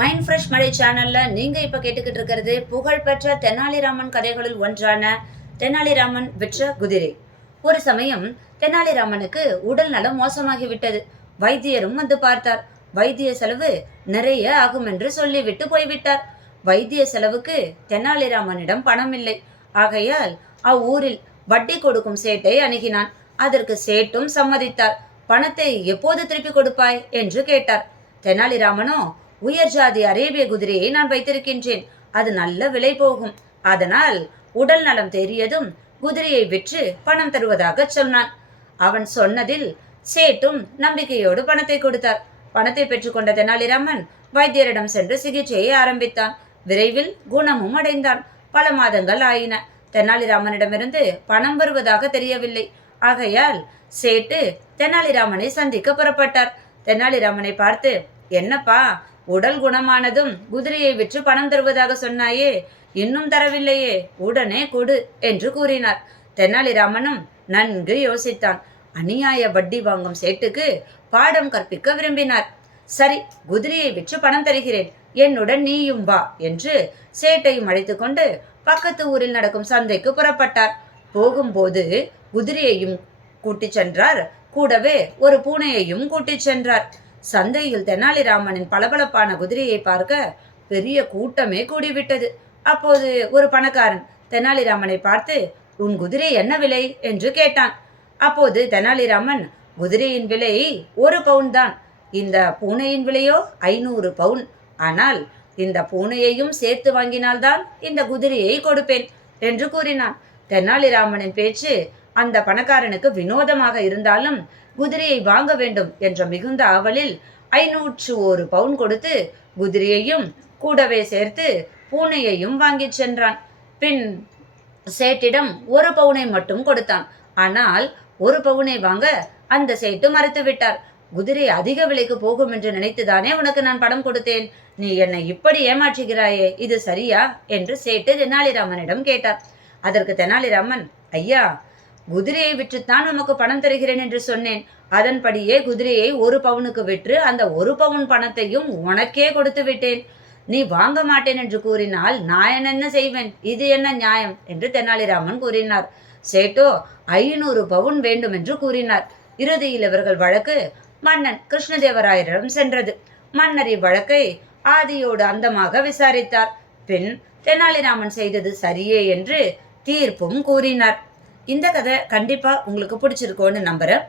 Mind fresh மழை சேனல்ல நீங்க இப்ப கேட்டுக்கிட்டு இருக்கிறது புகழ்பெற்ற தெனாலிராமன் கதைகளில் ஒன்றான தெனாலிராமன் விற்ற குதிரை. ஒரு சமயம் தெனாலிராமனுக்கு உடல் நலம் மோசமாகிவிட்டது. வைத்தியரும் வந்து பார்த்தார். வைத்திய செலவு நிறைய ஆகும் என்று சொல்லிவிட்டு போய்விட்டார். வைத்திய செலவுக்கு தெனாலிராமனிடம் பணம் இல்லை. ஆகையால் அவ்வூரில் வட்டி கொடுக்கும் சேட்டை அணுகினான். அதற்கு சேட்டும் சம்மதித்தார். பணத்தை எப்போது திருப்பி கொடுப்பாய்? என்று கேட்டார். தெனாலிராமனோ உயர் ஜாதி அரேபிய குதிரையை நான் வைத்திருக்கின்றேன். அது நல்ல விலை போகும். அதனால் உடல் நலம் தெரியதும் குதிரையை விற்று பணம் தருவதாக சொன்னான். அவன் சொன்னதில் சேட்டும் நம்பிக்கையோடு பணத்தை கொடுத்தார். பணத்தை பெற்றுக்கொண்ட தெனாலிராமன் வைத்தியரிடம் சென்று சிகிச்சையை ஆரம்பித்தான். விரைவில் குணமும் அடைந்தான். பல மாதங்கள் ஆயின. தெனாலிராமனிடமிருந்து பணம் வருவதாக தெரியவில்லை. ஆகையால் சேட்டு தெனாலிராமனை சந்திக்க புறப்பட்டார். தெனாலிராமனை பார்த்து என்னப்பா உடல் குணமானதும் குதிரையை விற்று பணம் தருவதாக சொன்னாயே இன்னும் தரவில்லையே உடனே கொடு என்று கூறினார். தெனாலிராமனும் நன்கு யோசித்தான். அநியாய வட்டி வாங்கும் சேட்டுக்கு பாடம் கற்பிக்க விரும்பினார். சரி குதிரையை விற்று பணம் தருகிறேன். என்னுடன் நீயும் வா என்று சேட்டையும் அழைத்துக்கொண்டு பக்கத்து ஊரில் நடக்கும் சந்தைக்கு புறப்பட்டார். போகும்போது குதிரையையும் கூட்டிச் சென்றார். கூடவே ஒரு பூனையையும் கூட்டிச் சென்றார். சந்தையில் தெனாலிராமனின் பளபளப்பான குதிரையை பார்க்க பெரிய கூட்டமே கூடிவிட்டது. அப்போது ஒரு பணக்காரன் தெனாலிராமனை பார்த்து உன் குதிரை என்ன விலை? என்று கேட்டான். அப்போது தெனாலிராமன் குதிரையின் விலை ஒரு பவுன் தான். இந்த பூனையின் விலையோ ஐநூறு பவுன். ஆனால் இந்த பூனையையும் சேர்த்து வாங்கினால்தான் இந்த குதிரையை கொடுப்பேன் என்று கூறினான். தெனாலிராமனின் பேச்சு அந்த பணக்காரனுக்கு வினோதமாக இருந்தாலும் குதிரையை வாங்க வேண்டும் என்ற மிகுந்த ஆவலில் ஐநூற்று ஒரு பவுன் கொடுத்து குதிரையையும் கூடவே சேர்த்து பூனையையும் வாங்கிச் சென்றான். பின் சேட்டிடம் ஒரு பவுனை மட்டும் கொடுத்தான். ஆனால் ஒரு பவுனை வாங்க அந்த சேட்டு மறுத்து விட்டார். குதிரை அதிக விலைக்கு போகும் என்று நினைத்துதானே உனக்கு நான் பணம் கொடுத்தேன்? நீ என்னை இப்படி ஏமாற்றுகிறாயே இது சரியா? என்று சேட்டு தெனாலிராமனிடம் கேட்டார். அதற்கு தெனாலிராமன் ஐயா குதிரையை விற்றுத்தான் உமக்கு பணம் தருகிறேன் என்று சொன்னேன். அதன்படியே குதிரையை ஒரு பவுனுக்கு விற்று அந்த ஒரு பவுன் பணத்தையும் உனக்கே கொடுத்து விட்டேன். நீ வாங்க மாட்டேன் என்று கூறினால் நான் என்ன செய்வேன்? இது என்ன நியாயம்? என்று தெனாலிராமன் கூறினார். சேட்டோ ஐநூறு பவுன் வேண்டும் என்று கூறினார். இறுதியில் இவர்கள் வழக்கு மன்னன் கிருஷ்ணதேவராயரிடம் சென்றது. மன்னர் இவ்வழக்கை ஆதியோடு அந்தமாக விசாரித்தார். பின் தெனாலிராமன் செய்தது சரியே என்று தீர்ப்பும் கூறினார். இந்த கதை கண்டிப்பா உங்களுக்கு பிடிச்சிருக்கோன்னு நம்புகிறேன்